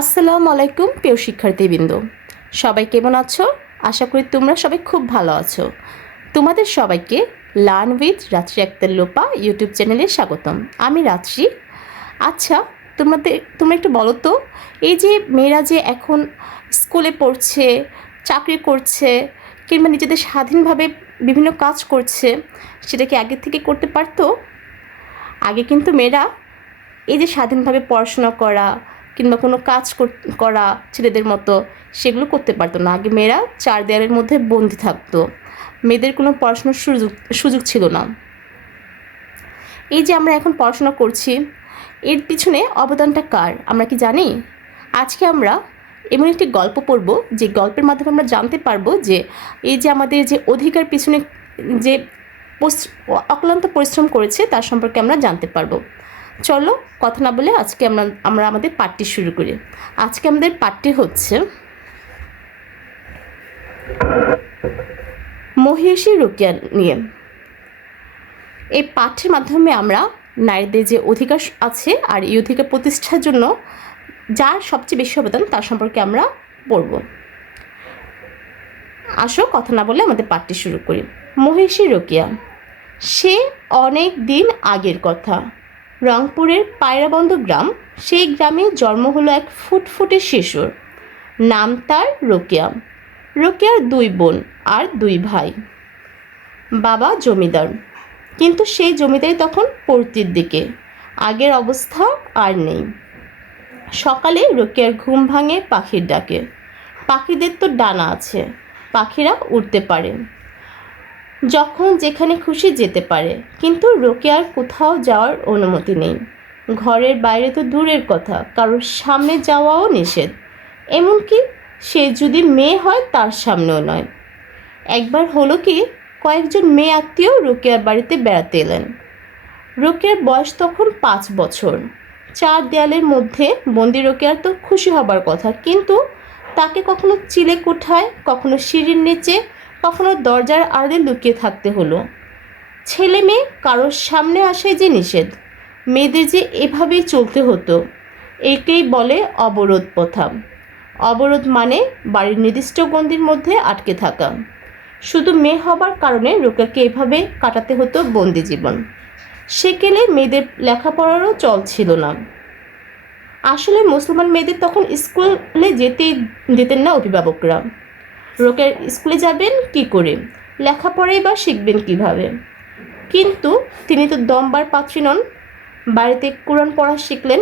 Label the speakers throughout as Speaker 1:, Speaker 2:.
Speaker 1: আসসালামু আলাইকুম, প্রিয় শিক্ষার্থীবৃন্দ। সবাই কেমন আছো? আশা করি তোমরা সবাই খুব ভালো আছো। তোমাদের সবাইকে লার্ন উইথ রাত্রি আক্তার লোপা ইউটিউব চ্যানেলে স্বাগতম। আমি রাত্রি। আচ্ছা তোমাদের, তোমরা একটু বলো তো, এই যে মেয়েরা যে এখন স্কুলে পড়ছে, চাকরি করছে, কিংবা নিজেদের স্বাধীনভাবে বিভিন্ন কাজ করছে, সেটা কি আগে থেকে করতে পারতো? আগে কিন্তু মেয়েরা এই যে স্বাধীনভাবে পড়াশোনা করা কিংবা কোনো কাজ কর- ছেলেদের মতো সেগুলো করতে পারতো না। আগে মেয়েরা চার দেয়ালের মধ্যে বন্দি থাকতো। মেয়েদের কোনো পড়াশোনার সুযোগ সুযোগ ছিল না। এই যে আমরা এখন পড়াশোনা করছি, এর পিছনে অবদানটা কার? আমরা কি জানি? আজকে আমরা এমন একটি গল্প পড়ব, যে গল্পের মাধ্যমে আমরা জানতে পারব যে এই যে আমাদের যে অধিকার পিছনে যে অক্লান্ত পরিশ্রম করেছে, তার সম্পর্কে আমরা জানতে পারব। চলো কথা না বলে আজকে আমরা আমরা আমাদের পাঠটি শুরু করি। আজকে আমাদের পাঠটি হচ্ছে, মহিষী রোকিয়া নিয়ে। এই পাঠের মাধ্যমে আমরা নারীদের যে অধিকার আছে আর এই অধিকার প্রতিষ্ঠার জন্য যার সবচেয়ে বেশি অবদান তার সম্পর্কে আমরা পড়ব। আসো, কথা না বলে আমাদের পাঠটি শুরু করি। মহিষী রোকিয়া সে অনেক দিন আগের কথা। রংপুরের পায়রাবন্দ গ্রাম, সেই গ্রামে জন্ম হলো এক ফুটফুটে শিশুর। নাম তার রোকেয়া। রোকেয়ার দুই বোন আর দুই ভাই। বাবা জমিদার। কিন্তু সেই জমিদারি তখন পড়তির দিকে। আগের অবস্থা আর নেই। সকালে রোকেয়ার ঘুম ভাঙে পাখির ডাকে। পাখিদের তো ডানা আছে। পাখিরা উঠতে পারে। যখন যেখানে খুশি যেতে পারে, কিন্তু রোকেয়ার কোথাও যাওয়ার অনুমতি নেই। ঘরের বাইরে তো দূরের কথা, কারোর সামনে যাওয়াও নিষেধ। এমনকি সে যদি মেয়ে হয়, তার সামনেও নয়। একবার হলো কি, কয়েকজন মেয়ে আত্মীয় রোকেয়ার বাড়িতে বেড়াতে এলেন। রোকেয়ার বয়স তখন পাঁচ বছর। চার দেয়ালের মধ্যে বন্দি রোকেয়ার তো খুশি হবার কথা, কিন্তু তাকে কখনো চিলে কোঠায় কখনো সিঁড়ির নিচে কখনো দরজার আড়ালে লুকিয়ে থাকতে হলো। ছেলে মেয়ে কারোর সামনে আসাই যে নিষেধ। মেয়েদের যে এভাবেই চলতে হতো, একেই বলে অবরোধ প্রথা অবরোধ মানে বাড়ির নির্দিষ্ট গণ্ডির মধ্যে আটকে থাকা। শুধু মেয়ে হবার কারণে রোকাকে এভাবে কাটাতে হতো বন্দি জীবন। সেকেলে মেয়েদের লেখাপড়ারও চল ছিল না। আসলে মুসলমান মেয়েদের তখন স্কুলে যেতেই দিতেন না অভিভাবকরা। রোকের স্কুলে যাবেন কি করে? লেখাপড়াই বা শিখবেন কীভাবে? কিন্তু তিনি তো দমবার পাত্রী নন। বাড়িতে কোরআন পড়া শিখলেন,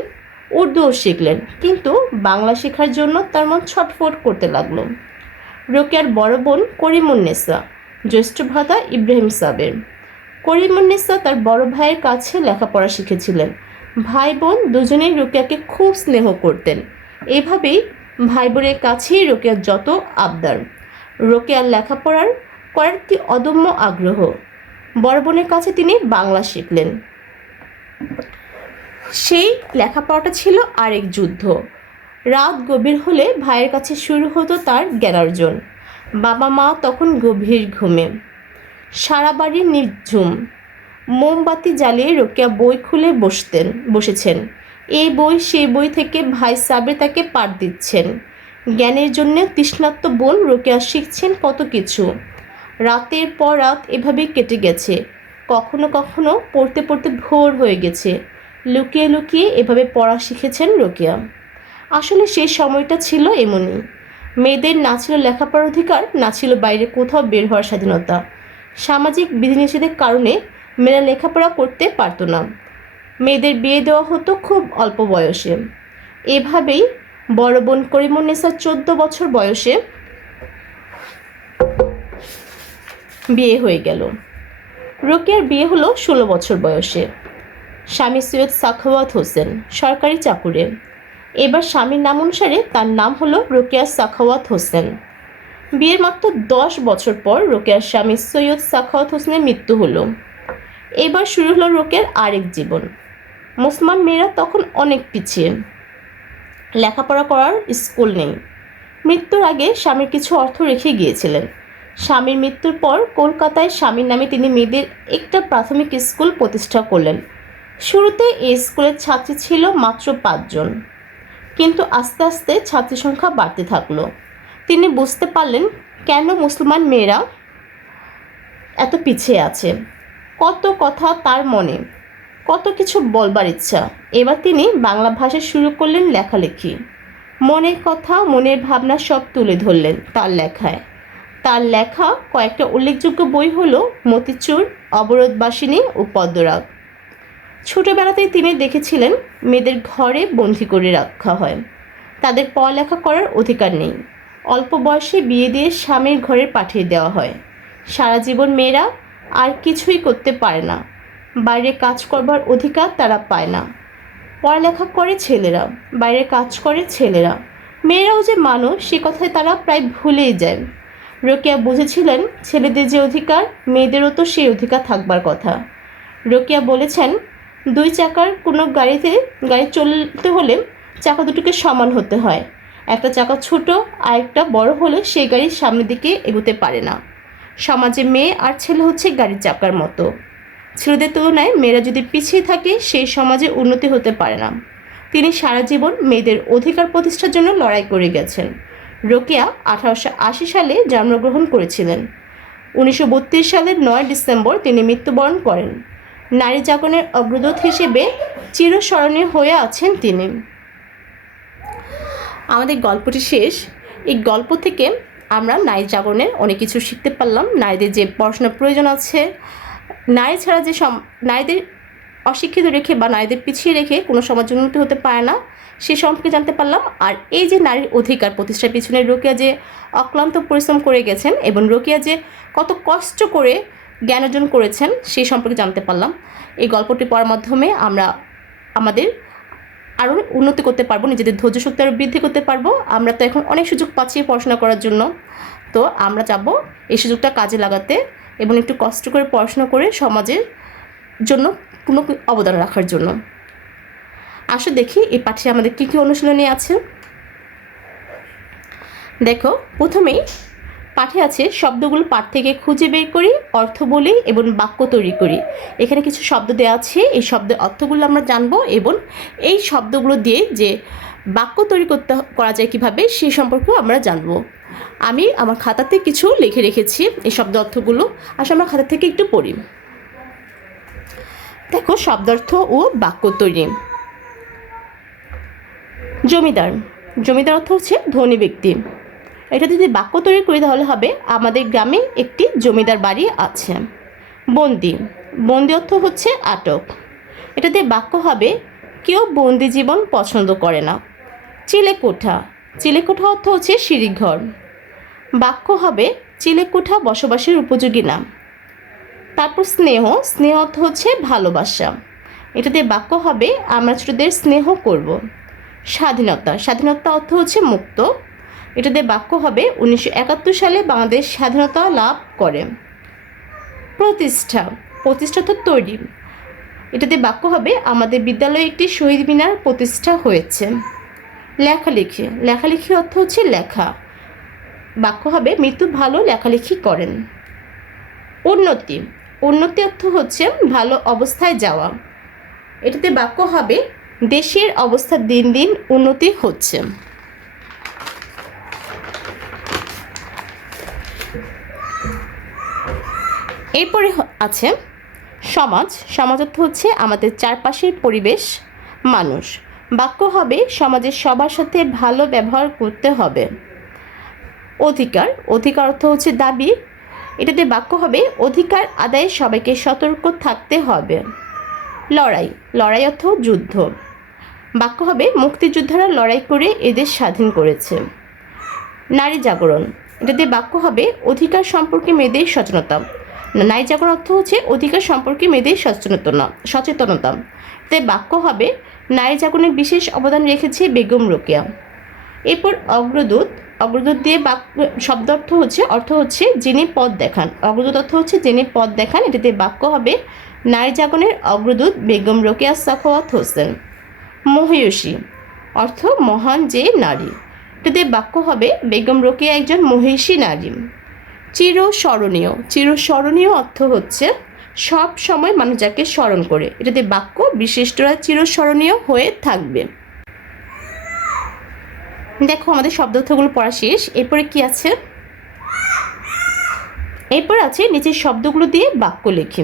Speaker 1: উর্দুও শিখলেন। কিন্তু বাংলা শেখার জন্য তার মন ছটফট করতে লাগল। রোকেয়ার বড় বোন করিমুন্নেসা জ্যৈষ্ঠ ভ্রাতা ইব্রাহিম সাবের। করিমুন্নেসা তার বড় ভাইয়ের কাছে লেখাপড়া শিখেছিলেন। ভাই বোন দুজনেই রোকেয়াকে খুব স্নেহ করতেন। এভাবেই ভাই বোনের কাছেই রোকেয়ার যত আবদার। রোকেয়ার লেখাপড়ার করার কি অদম্য আগ্রহ। বড় বোনের কাছে তিনি বাংলা শিখলেন। সেই লেখাপড়াটা ছিল আরেক যুদ্ধ। রাত গভীর হলে ভাইয়ের কাছে শুরু হতো তার জ্ঞানার্জন। বাবা মা তখন গভীর ঘুমে। সারা বাড়ি নির্ঝুম। মোমবাতি জ্বালিয়ে রোকেয়া বই খুলে বসতেন, বসেছেন। এই বই, সেই বই থেকে ভাই সাবে তাকে পাঠ দিচ্ছেন। জ্ঞানের জন্য তৃষ্ণাত্ম বোন রোকেয়া শিখছেন কত কিছু। রাতের পর রাত এভাবেই কেটে গেছে। কখনো কখনো পড়তে পড়তে ভোর হয়ে গেছে। লুকিয়ে লুকিয়ে এভাবে পড়া শিখেছেন রোকেয়া। আসলে সেই সময়টা ছিল এমনই। মেয়েদের না ছিল লেখাপড়ার অধিকার, না ছিল বাইরে কোথাও বের হওয়ার স্বাধীনতা। সামাজিক বিধিনিষেধের কারণে মেয়েরা লেখাপড়া করতে পারতো না। মেয়েদের বিয়ে দেওয়া হতো খুব অল্প বয়সে। এভাবেই বড় বোন করিমুন্নেসার চোদ্দ বছর বয়সে বিয়ে হয়ে গেল। রোকেয়ার বিয়ে হলো ষোলো বছর বয়সে। স্বামী সৈয়দ সাখাওয়াত হোসেন, সরকারি চাকুরে। এবার স্বামীর নাম অনুসারে তার নাম হলো রোকেয়া সাখাওয়াত হোসেন। বিয়ের মাত্র দশ বছর পর রোকেয়ার স্বামী সৈয়দ সাখাওয়াত হোসেনের মৃত্যু হলো। এবার শুরু হলো রোকেয়ার আরেক জীবন। মুসলমান মেয়েরা তখন অনেক পিছিয়ে। লেখাপড়া করার স্কুল নেই। মৃত্যুর আগে স্বামীর কিছু অর্থ রেখে গিয়েছিলেন। স্বামীর মৃত্যুর পর কলকাতায় স্বামীর নামে তিনি মেয়েদের একটা প্রাথমিক স্কুল প্রতিষ্ঠা করলেন। শুরুতে এই স্কুলের ছাত্রী ছিল মাত্র পাঁচজন। কিন্তু আস্তে আস্তে ছাত্রী সংখ্যা বাড়তে থাকল। তিনি বুঝতে পারলেন, কেন মুসলমান মেয়েরা এত পিছিয়ে আছে। কত কথা তার মনে। কত কিছু বলবার ইচ্ছা। এবার তিনি বাংলা ভাষা শুরু করলেন লেখালেখি। মনের কথা, মনের ভাবনা সব তুলে ধরলেন তার লেখায়। তার লেখা কয়েকটা উল্লেখযোগ্য বই হলো মতিচুর, অবরোধবাসিনী ও পদ্মরাগ। ছোটবেলাতেই তিনি দেখেছিলেন মেয়েদের ঘরে বন্দি করে রাখা হয়। তাদের পড়ালেখা করার অধিকার নেই। অল্প বয়সে বিয়ে দিয়ে স্বামীর ঘরে পাঠিয়ে দেওয়া হয়। সারা জীবন মেয়েরা আর কিছুই করতে পারে না। বাইরে কাজ করবার অধিকার তারা পায় না। পড়ালেখা করে ছেলেরা, বাইরে কাজ করে ছেলেরা। মেয়েরাও যে মানুষ, সে কথায় তারা প্রায় ভুলেই যায়। রোকেয়া বুঝেছিলেন, ছেলেদের যে অধিকার, মেয়েদেরও তো সেই অধিকার থাকবার কথা। রোকেয়া বলেছেন, দুই চাকার কোনো গাড়িতে, গাড়ি চলতে হলে চাকা দুটোকে সমান হতে হয়। একটা চাকা ছোট আর একটা বড় হলে সেই গাড়ির সামনের দিকে এগোতে পারে না। সমাজে মেয়ে আর ছেলে হচ্ছে গাড়ির চাকার মতো। ছেলেদের তুলনায় মেয়েরা যদি পিছিয়ে থাকে, সেই সমাজে উন্নতি হতে পারে না। তিনি সারা জীবন মেয়েদের অধিকার প্রতিষ্ঠার জন্য লড়াই করে গেছেন। রোকেয়া আঠারোশো আশি সালে জন্মগ্রহণ করেছিলেন। উনিশশো বত্রিশ সালের নয় ডিসেম্বর তিনি মৃত্যুবরণ করেন। নারী জাগরণের অগ্রদূত হিসেবে চিরস্মরণীয় হয়ে আছেন তিনি। আমাদের গল্পটি শেষ। এই গল্প থেকে আমরা নারী জাগরণের অনেক কিছু শিখতে পারলাম। নারীদের যে পড়াশোনার প্রয়োজন আছে নারী ছাড়া যে সম নারীদের অশিক্ষিত রেখে বা নারীদের পিছিয়ে রেখে কোনো সমাজ উন্নতি হতে পারে না, সে সম্পর্কে জানতে পারলাম। আর এই যে নারীর অধিকার প্রতিষ্ঠার পিছনে রোকিয়া যে অক্লান্ত পরিশ্রম করে গেছেন এবং রোকিয়া যে কত কষ্ট করে জ্ঞান অর্জন করেছেন সেই সম্পর্কে জানতে পারলাম। এই গল্পটি পড়ার মাধ্যমে আমরা আমাদের আরও উন্নতি করতে পারব, নিজেদের ধৈর্য শক্তি আরও বৃদ্ধি করতে পারব। আমরা তো এখন অনেক সুযোগ পাচ্ছি পড়াশোনা করার জন্য। তো আমরা চাবো এই সুযোগটা কাজে লাগাতে। এবং একটু কষ্ট করে পড়াশোনা করে সমাজের জন্য কোনো অবদান রাখার জন্য। আসো দেখি, এই পাঠে আমাদের কী কী অনুশীলনী আছে? দেখো, প্রথমেই পাঠে আছে শব্দগুলো পাঠ থেকে খুঁজে বের করি, অর্থ বলি এবং বাক্য তৈরি করি। এখানে কিছু শব্দ দেওয়া আছে, এই শব্দের অর্থগুলো আমরা জানব এবং এই শব্দগুলো দিয়ে যে বাক্য তৈরি করতে করা যায় কীভাবে সেই সম্পর্কেও আমরা জানব। আমি আমার খাতাতে কিছু লিখে রেখেছি, এই শব্দ অর্থগুলো। আসলে আমার খাতা থেকে একটু পড়ি। দেখো শব্দার্থ ও বাক্য তৈরি। জমিদার। জমিদার অর্থ হচ্ছে ধনী ব্যক্তি। এটা যদি বাক্য তৈরি করি তাহলে হবে, আমাদের গ্রামে একটি জমিদার বাড়ি আছে। বন্দি। বন্দি অর্থ হচ্ছে আটক। এটাতে বাক্য হবে, কেউ বন্দি জীবন পছন্দ করে না। চিলেকোঠা। চিলেকোঠা অর্থ হচ্ছে সিঁড়িঘর। বাক্য হবে চিলেকোঠা বসবাসের উপযোগী নাম। তারপর স্নেহ। স্নেহ অর্থ হচ্ছে ভালোবাসা। এটাতে বাক্য হবে, আমরা ছোটদের স্নেহ করব। স্বাধীনতা। স্বাধীনতা অর্থ হচ্ছে মুক্ত। এটাতে বাক্য হবে, উনিশশো একাত্তর সালে বাংলাদেশ স্বাধীনতা লাভ করে। প্রতিষ্ঠা। প্রতিষ্ঠা তো তৈরি। এটাতে বাক্য হবে, আমাদের বিদ্যালয়ে একটি শহীদ মিনার প্রতিষ্ঠা হয়েছে। লেখালেখি। লেখালেখি অর্থ হচ্ছে লেখা। বাক্য হবে, মৃত্যু ভালো লেখালেখি করেন। উন্নতি। উন্নতি অর্থ হচ্ছে ভালো অবস্থায় যাওয়া। এটাতে বাক্য হবে, দেশের অবস্থা দিন দিন উন্নতি হচ্ছে। এরপরে আছে, সমাজ। সমাজ অর্থ হচ্ছে আমাদের চারপাশের পরিবেশ, মানুষ। বাক্য হবে, সমাজের সবার সাথে ভালো ব্যবহার করতে হবে। অধিকার অধিকার অর্থ হচ্ছে দাবি। এটাতে বাক্য হবে, অধিকার আদায়ে সবাইকে সতর্ক থাকতে হবে। লড়াই লড়াই অর্থ যুদ্ধ। বাক্য হবে, মুক্তিযোদ্ধারা লড়াই করে এদের স্বাধীন করেছে। নারী জাগরণ, এটাতে বাক্য হবে, অধিকার সম্পর্কে মেয়েদের সচেতনতা। নারী জাগরণ অর্থ হচ্ছে, অধিকার সম্পর্কে মেয়েদের সচেতনতা সচেতনতা। এতে বাক্য হবে নারী জাগরণে বিশেষ অবদান রেখেছে বেগম রোকেয়া। এরপর অগ্রদূত অগ্রদূত দিয়ে বাক্য শব্দ অর্থ হচ্ছে অর্থ হচ্ছে যিনি পথ দেখান। অগ্রদূত অর্থ হচ্ছে যিনি পথ দেখান। এটাতে বাক্য হবে নারী জাগরণের অগ্রদূত বেগম রোকেয়া সাখাওয়াত হোসেন। মহিষী অর্থ মহান যে নারী। এটাতে বাক্য হবে বেগম রোকেয়া একজন মহিষী নারী। চিরস্মরণীয়। চিরস্মরণীয় অর্থ হচ্ছে সব সময় মানুষ যাকে স্মরণ করে। এটাতে বাক্য বিশিষ্টরা চিরস্মরণীয় হয়ে থাকবে। দেখো, আমাদের শব্দ অর্থগুলো পড়া শেষ। এরপরে কি আছে? এরপর আছে নিচের শব্দগুলো দিয়ে বাক্য লিখি।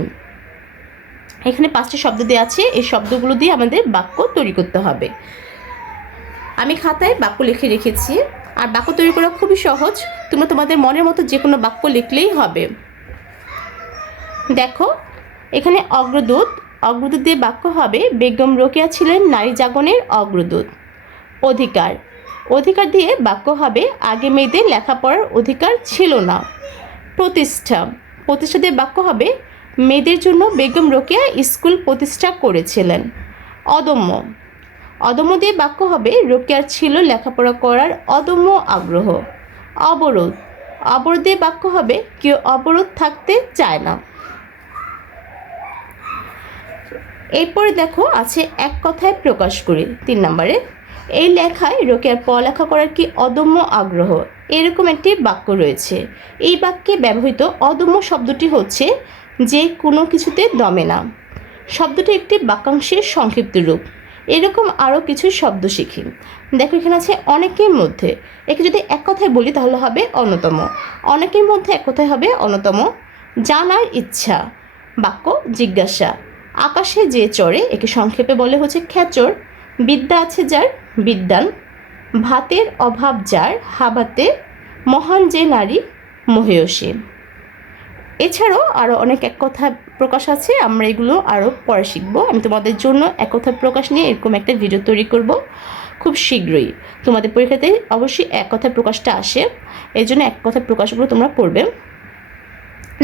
Speaker 1: এখানে পাঁচটা শব্দ দেওয়া আছে। এই শব্দগুলো দিয়ে আমাদের বাক্য তৈরি করতে হবে। আমি খাতায় বাক্য লিখে রেখেছি। আর বাক্য তৈরি করা খুবই সহজ। তোমরা তোমাদের মনের মতো যে কোনো বাক্য লিখলেই হবে। দেখো, এখানে অগ্রদূত অগ্রদূত দিয়ে বাক্য হবে, বেগম রোকেয়া ছিলেন নারী জাগরণের অগ্রদূত। অধিকার। অধিকার দিয়ে বাক্য হবে, আগে মেয়েদের লেখাপড়ার অধিকার ছিল না। প্রতিষ্ঠা। প্রতিষ্ঠা দিয়ে বাক্য হবে, মেয়েদের জন্য বেগম রোকেয়া স্কুল প্রতিষ্ঠা করেছিলেন। অদম্য। অদম্য দিয়ে বাক্য হবে, রোকেয়ার ছিল লেখাপড়া করার অদম্য আগ্রহ। অবরোধ। অবরোধ দিয়ে বাক্য হবে, কেউ অবরোধ থাকতে চায় না। এরপরে দেখো আছে এক কথায় প্রকাশ করি, তিন নম্বরে। এই লেখায় রোকেয়ার পড়ালেখা করার কি অদম্য আগ্রহ? এরকম একটি বাক্য রয়েছে। এই বাক্যে ব্যবহৃত অদম্য শব্দটি হচ্ছে যে কোনো কিছুতে দমে না। শব্দটি একটি বাক্যাংশের সংক্ষিপ্ত রূপ। এরকম আরও কিছু শব্দ শিখি। দেখো এখানে আছে অনেকের মধ্যে। একে যদি এক কথায় বলি তাহলে হবে অন্যতম। অনেকের মধ্যে এক কথায় হবে অন্যতম। জানার ইচ্ছা, বাক্য, জিজ্ঞাসা। আকাশে যে চড়ে, একে সংক্ষেপে বলে হচ্ছে খেচর, বিদ্যা আছে যার বিদ্যান, ভাতের অভাব যার, হাবাতে মহান যে নারী মহেয়সী। এছাড়াও আরও অনেক এক কথা প্রকাশ আছে, আমরা এগুলো আরও পরে শিখব। আমি তোমাদের জন্য এক কথা প্রকাশ নিয়ে এরকম একটা ভিডিও তৈরি করব খুব শীঘ্রই। তোমাদের পরীক্ষাতে অবশ্যই এক কথা প্রকাশটা আসে এই জন্য এক কথা প্রকাশগুলো তোমরা পড়বে।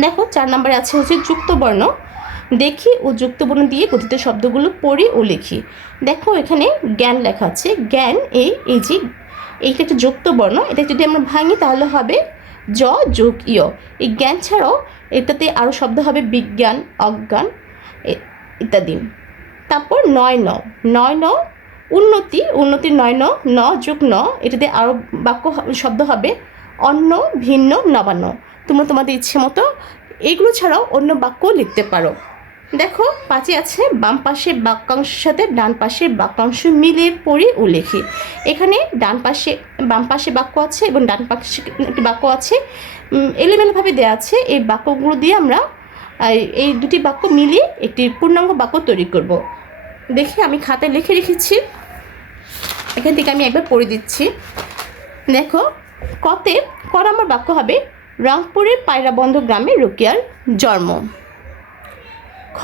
Speaker 1: দেখো, চার নম্বরে আছে হচ্ছে যুক্তবর্ণ। দেখি ও যুক্তবর্ণ দিয়ে গঠিত শব্দগুলো পড়ি ও লিখি। দেখো এখানে জ্ঞান লেখা আছে। জ্ঞান এই এই যে এইটা একটা যুক্ত বর্ণ এটা যদি আমরা ভাঙি তাহলে হবে জ যোগ ইয় এই জ্ঞান ছাড়াও এটাতে আরও শব্দ হবে বিজ্ঞান, অজ্ঞান ইত্যাদি। তারপর নয় ন। নয় ন উন্নতি উন্নতির নয় ন ন যোগ ন, এটাতে আরও বাক্য শব্দ হবে অন্য, ভিন্ন, নবান্ন। তোমরা তোমাদের ইচ্ছে মতো এগুলো ছাড়াও অন্য বাক্য লিখতে পারো। দেখো পাঁচে আছে, বাম পাশের বাক্যাংশের সাথে ডান পাশের বাক্যাংশ মিলিয়ে পড়ি ও লিখি এখানে ডান পাশে, বাম পাশে বাক্য আছে এবং ডান পাশে একটি বাক্য আছে। এলোমেলোভাবে দেওয়া আছে। এই বাক্যগুলো দিয়ে আমরা, এই দুটি বাক্য মিলিয়ে একটি পূর্ণাঙ্গ বাক্য তৈরি করব। দেখি, আমি খাতায় লিখে রেখেছি। এখান থেকে আমি একবার পড়ে দিচ্ছি। দেখো, কতে ক নম্বর বাক্য হবে, রংপুরের পায়রাবন্ধ গ্রামে রোকেয়ার জন্ম। খ,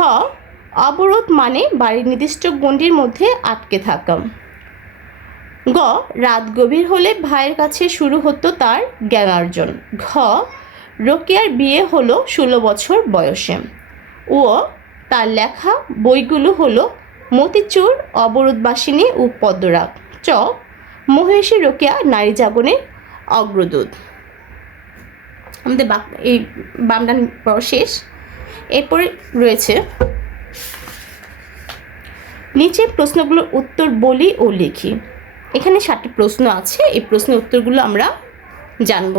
Speaker 1: অবরোধ মানে বাড়ির নির্দিষ্ট গণ্ডির মধ্যে আটকে থাকা। গ, রাত গভীর হলে ভাইয়ের কাছে শুরু হতো তার জ্ঞানার্জন। ঘ, রোকেয়ার বিয়ে হলো ষোলো বছর বয়সে। ও, তার লেখা বইগুলো হলো মতিচুর, অবরোধবাসিনী ও পদ্মরাগ। চ মহেশী রোকেয়া নারী জাগরণের অগ্রদূত। আমাদের এই বামডান পড়া শেষ। এরপরে রয়েছে নিচের প্রশ্নগুলোর উত্তর বলি ও লিখি। এখানে সাতটি প্রশ্ন আছে, এই প্রশ্নের উত্তরগুলো আমরা জানব।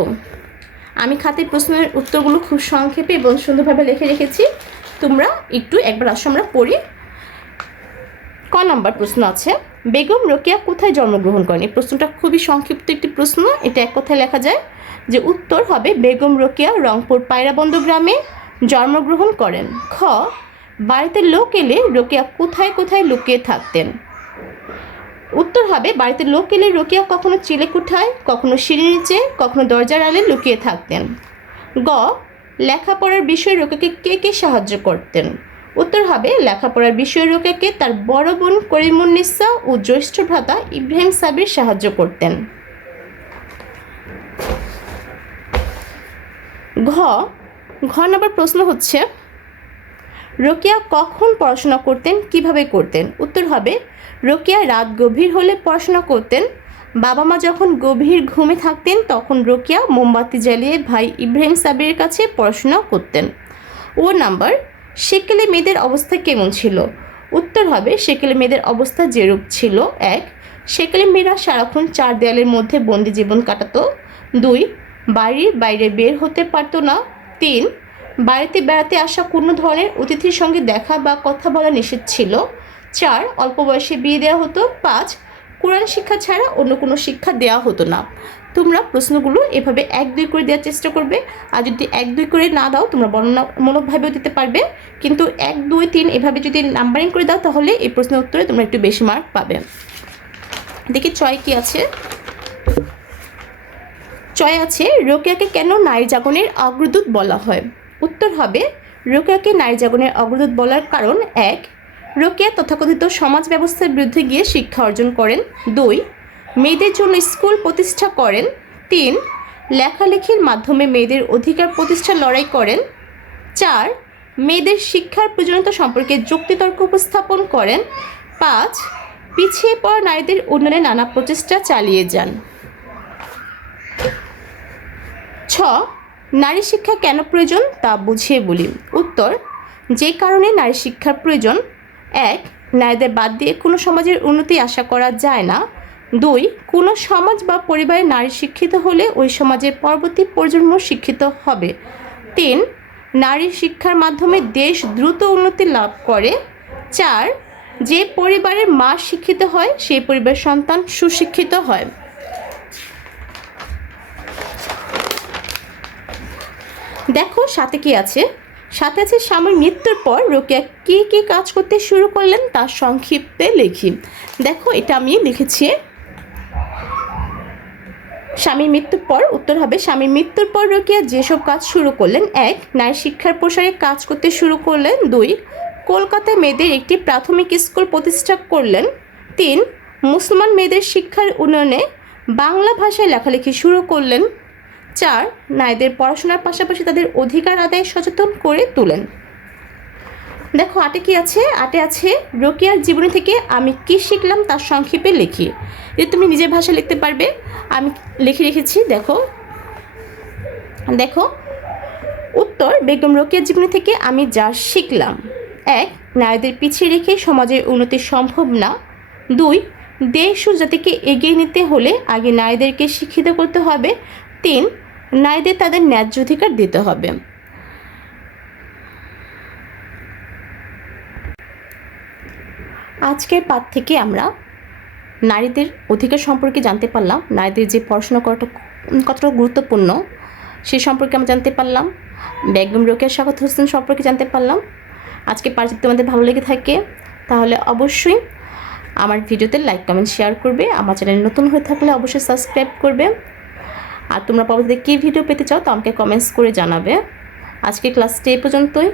Speaker 1: আমি খাতে প্রশ্নের উত্তরগুলো খুব সংক্ষেপে এবং সুন্দরভাবে লিখে রেখেছি। তোমরা একটু একবার আসো, আমরা পড়ি। ক নাম্বার প্রশ্ন আছে, বেগম রোকেয়া কোথায় জন্মগ্রহণ করেন? এই প্রশ্নটা খুবই সংক্ষিপ্ত একটি প্রশ্ন, এটা এক কথায় লেখা যায় যে উত্তর হবে বেগম রোকেয়া রংপুর পায়রাবন্দ গ্রামে। জন্মগ্রহণ করেন। খ, বাড়িতে লোক এলে রোকেয়া কোথায় কোথায় লুকিয়ে থাকতেন। উত্তর হবে, বাড়িতে লোক এলে রোকেয়া কখনো চিলেকুঠায় কখনো সিঁড়ি নিচে, কখনো দরজার আলে লুকিয়ে থাকতেন। গ, লেখাপড়ার বিষয়ে রোকেকে কে কে সাহায্য করতেন? উত্তর হবে, লেখাপড়ার বিষয়ে রোকেকে তার বড় বোন করিমুন্নিসা ও জ্যৈষ্ঠ ভ্রাতা ইব্রাহিম সাবির সাহায্য করতেন। ঘ ঘ নম্বর প্রশ্ন হচ্ছে, রোকেয়া কখন পড়াশোনা করতেন, কীভাবে করতেন? উত্তর হবে, রোকেয়া রাত গভীর হলে পড়াশোনা করতেন। বাবা মা যখন গভীর ঘুমে থাকতেন, তখন রোকেয়া মোমবাতি জ্বালিয়ে ভাই ইব্রাহিম সাবিরের কাছে পড়াশোনা করতেন। ও নাম্বার, সেকেলে মেয়েদের অবস্থা কেমন ছিল? উত্তর হবে, সেকেলে মেয়েদের অবস্থা যেরূপ ছিল, এক, সেকেলে মেয়েরা সারাক্ষণ চার দেয়ালের মধ্যে বন্দি জীবন কাটাতো। দুই, বাড়ির বাইরে বের হতে পারতো না। তিন, বাড়িতে বেড়াতে আসা কোনো ধরনের অতিথির সঙ্গে দেখা বা কথা বলা নিষেধ ছিল। চার, অল্প বয়সে বিয়ে দেওয়া হতো। পাঁচ, কোরআন শিক্ষা ছাড়া অন্য কোনো শিক্ষা দেওয়া হতো না। তোমরা প্রশ্নগুলো এভাবে এক দুই করে দেওয়ার চেষ্টা করবে। আর যদি এক দুই করে না দাও, তোমরা বর্ণনামূলকভাবেও দিতে পারবে। কিন্তু এক, দুই, তিন এভাবে যদি নাম্বারিং করে দাও, তাহলে এই প্রশ্নের উত্তরে তোমরা একটু বেশি মার্ক পাবে। দেখি চয় কি আছে। চয় আছে, রোকেয়াকে কেন নারী জাগরণের অগ্রদূত বলা হয়? উত্তর হবে, রোকেয়াকে নারী জাগরণের অগ্রদূত বলার কারণ এক, রোকেয়া তথাকথিত সমাজ ব্যবস্থার বিরুদ্ধে গিয়ে শিক্ষা অর্জন করেন। দুই, মেয়েদের জন্য স্কুল প্রতিষ্ঠা করেন। তিন, লেখালেখির মাধ্যমে মেয়েদের অধিকার প্রতিষ্ঠার লড়াই করেন। চার, মেয়েদের শিক্ষার প্রয়োজনীয়তা সম্পর্কে যুক্তিতর্ক উপস্থাপন করেন। পাঁচ, পিছিয়ে পড়া নারীদের উন্নয়নে নানা প্রচেষ্টা চালিয়ে যান। নারী শিক্ষা কেন প্রয়োজন তা বুঝিয়ে বলি। উত্তর, যে কারণে নারী শিক্ষার প্রয়োজন। এক, নারীদের বাদ দিয়ে কোনো সমাজের উন্নতি আশা করা যায় না। দুই, কোনো সমাজ বা পরিবারে নারী শিক্ষিত হলে ওই সমাজের পরবর্তী প্রজন্ম শিক্ষিত হবে। তিন, নারী শিক্ষার মাধ্যমে দেশ দ্রুত উন্নতি লাভ করে। চার, যে পরিবারের মা শিক্ষিত হয়, সেই পরিবারের সন্তান সুশিক্ষিত হয়। দেখো, সাথে কি আছে? সাথে আছে স্বামীর মৃত্যুর পর রোকেয়া কী কী কাজ করতে শুরু করলেন তার সংক্ষিপ্তে লিখি। দেখো, এটা আমি লিখেছি। স্বামীর মৃত্যুর পর উত্তর হবে, স্বামীর মৃত্যুর পর রোকেয়া যেসব কাজ শুরু করলেন, এক, নারী শিক্ষার প্রসারে কাজ করতে শুরু করলেন, দুই, কলকাতায় মেয়েদের একটি প্রাথমিক স্কুল প্রতিষ্ঠা করলেন, তিন, মুসলমান মেয়েদের শিক্ষার উন্নয়নে বাংলা ভাষায় লেখালেখি শুরু করলেন চার নারীদের পড়াশোনার পাশাপাশি তাদের অধিকার আদায় সচেতন করে তোলেন। দেখো, আটে কি আছে? আটে আছে, রোকিয়ার জীবনী থেকে আমি কি শিখলাম তার সংক্ষেপে লিখি। যদি তুমি নিজের ভাষা লিখতে পারবে, আমি লিখে রেখেছি, দেখো। দেখো, উত্তর, বেগম রোকিয়ার জীবনী থেকে আমি যা শিখলাম। এক, নারীদের পিছিয়ে রেখে সমাজের উন্নতি সম্ভব না। দুই, দেশ ও জাতিকে এগিয়ে নিতে হলে আগে নারীদেরকে শিক্ষিত করতে হবে। তিন নারীদের তাদের ন্যায্য অধিকার দিতে হবে। আজকের পাঠ থেকে আমরা নারীদের অধিকার সম্পর্কে জানতে পারলাম। নারীদের যে পড়াশোনা করাটা কতটা গুরুত্বপূর্ণ সে সম্পর্কে আমরা জানতে পারলাম। বেগম রোকেয়া স্বাগত হোসেন সম্পর্কে জানতে পারলাম। আজকে পাঠ যদি তোমাদের ভালো লেগে থাকে, তাহলে অবশ্যই আমার ভিডিওতে লাইক কমেন্ট শেয়ার করবে। আমার চ্যানেল নতুন হয়ে থাকলে অবশ্যই সাবস্ক্রাইব করবে। আর তোমরা পরবর্তীতে কী ভিডিও পেতে চাও, তো আমাকে কমেন্টস করে জানাবে। আজকে ক্লাসটি এ পর্যন্তই।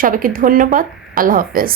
Speaker 1: সবাইকে ধন্যবাদ। আল্লাহ হাফেজ।